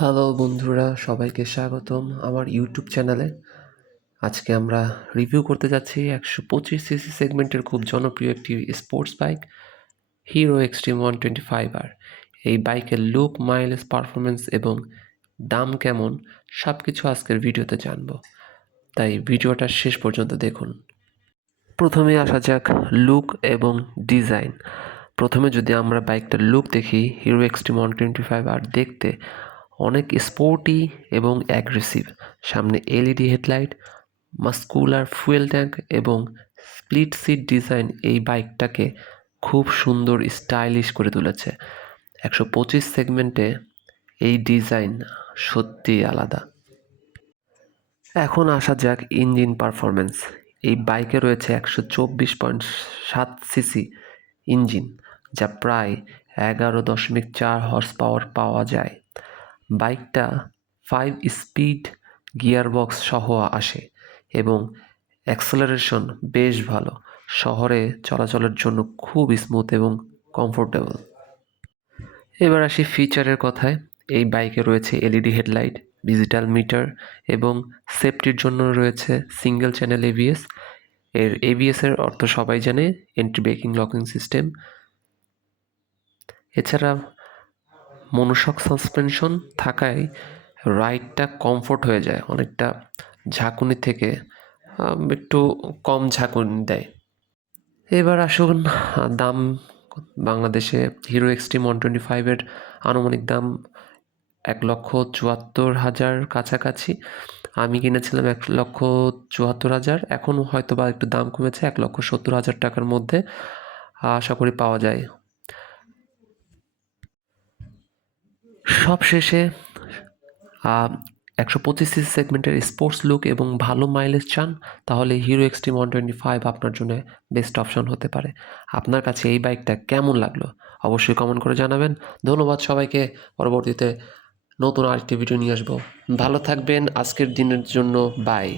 Hello বন্ধুরা, সবাইকে স্বাগতম আমার ইউটিউব চ্যানেলে। আজকে আমরা রিভিউ করতে যাচ্ছি 125 সিসি সেগমেন্টের খুব জনপ্রিয় একটি sports bike, hero extreme 125R। এই বাইকের লুক, মাইলেজ, পারফরমেন্স এবং দাম কেমন সব কিছু আজকের ভিডিওতে জানবো, তাই ভিডিওটা শেষ পর্যন্ত দেখুন। প্রথমে আসা যাক লুক এবং ডিজাইন। প্রথমে যদি আমরা বাইকটার লুক দেখি, হিরো এক্সট্রিম 125R দেখতে অনেক স্পোর্টি এবং অ্যাগ্রেসিভ। সামনে LED headlight, muscular fuel tank এবং স্প্লিট সিট ডিজাইন এই বাইকটাকে খুব সুন্দর স্টাইলিশ করে তুলেছে। 125 সেগমেন্টে এই ডিজাইন সত্যিই আলাদা। এখন আসা যাক ইঞ্জিন পারফরমেন্স। এই বাইকে রয়েছে 124.7 সিসি ইঞ্জিন, যা প্রায় 11.4 হর্স পাওয়ার পাওয়া যায়। বাইকটা 5 স্পিড গিয়ারবক্স সহ আসে এবং অ্যাক্সেলারেশন বেশ ভালো। শহরে চলাচলের জন্য খুব স্মুথ এবং কমফোর্টেবল। এবার আসি ফিচারের কথায়। এই বাইকে রয়েছে এলইডি হেডলাইট, ডিজিটাল মিটার এবং সেফটির জন্য রয়েছে সিঙ্গেল চ্যানেল এবিএস। এবিএসের অর্থ সবাই জানে, এন্টি ব্রেকিং লকিং সিস্টেম। এছাড়া মনোশক সাসপেনশন থাকায় রাইডটা কমফোর্ট হয়ে যায়, অনেকটা ঝাঁকুনি থেকে একটু কম ঝাঁকুনি দেয়। এবার আসুন দাম। বাংলাদেশে হিরো এক্সট্রিম 125-এর আনুমানিক দাম 1,74,000 কাছাকাছি। আমি কিনেছিলাম 1,74,000। এখন হয়তো বা একটু দাম কমেছে, 1,70,000 টাকার মধ্যে আশা করি পাওয়া যায়। সব শেষে 125 সিসি সেগমেন্টের স্পোর্টস লুক এবং ভালো মাইলেজ চান, তাহলে হিরো এক্সট্রিম 125 আপনার জন্য বেস্ট অপশন হতে পারে। আপনার কাছে এই বাইকটা কেমন লাগলো অবশ্যই কমেন্ট করে জানাবেন। ধন্যবাদ সবাইকে। পরবর্তীতে নতুন আরেকটি ভিডিও নিয়ে আসবো। ভালো থাকবেন। আজকের দিনের জন্য বাই।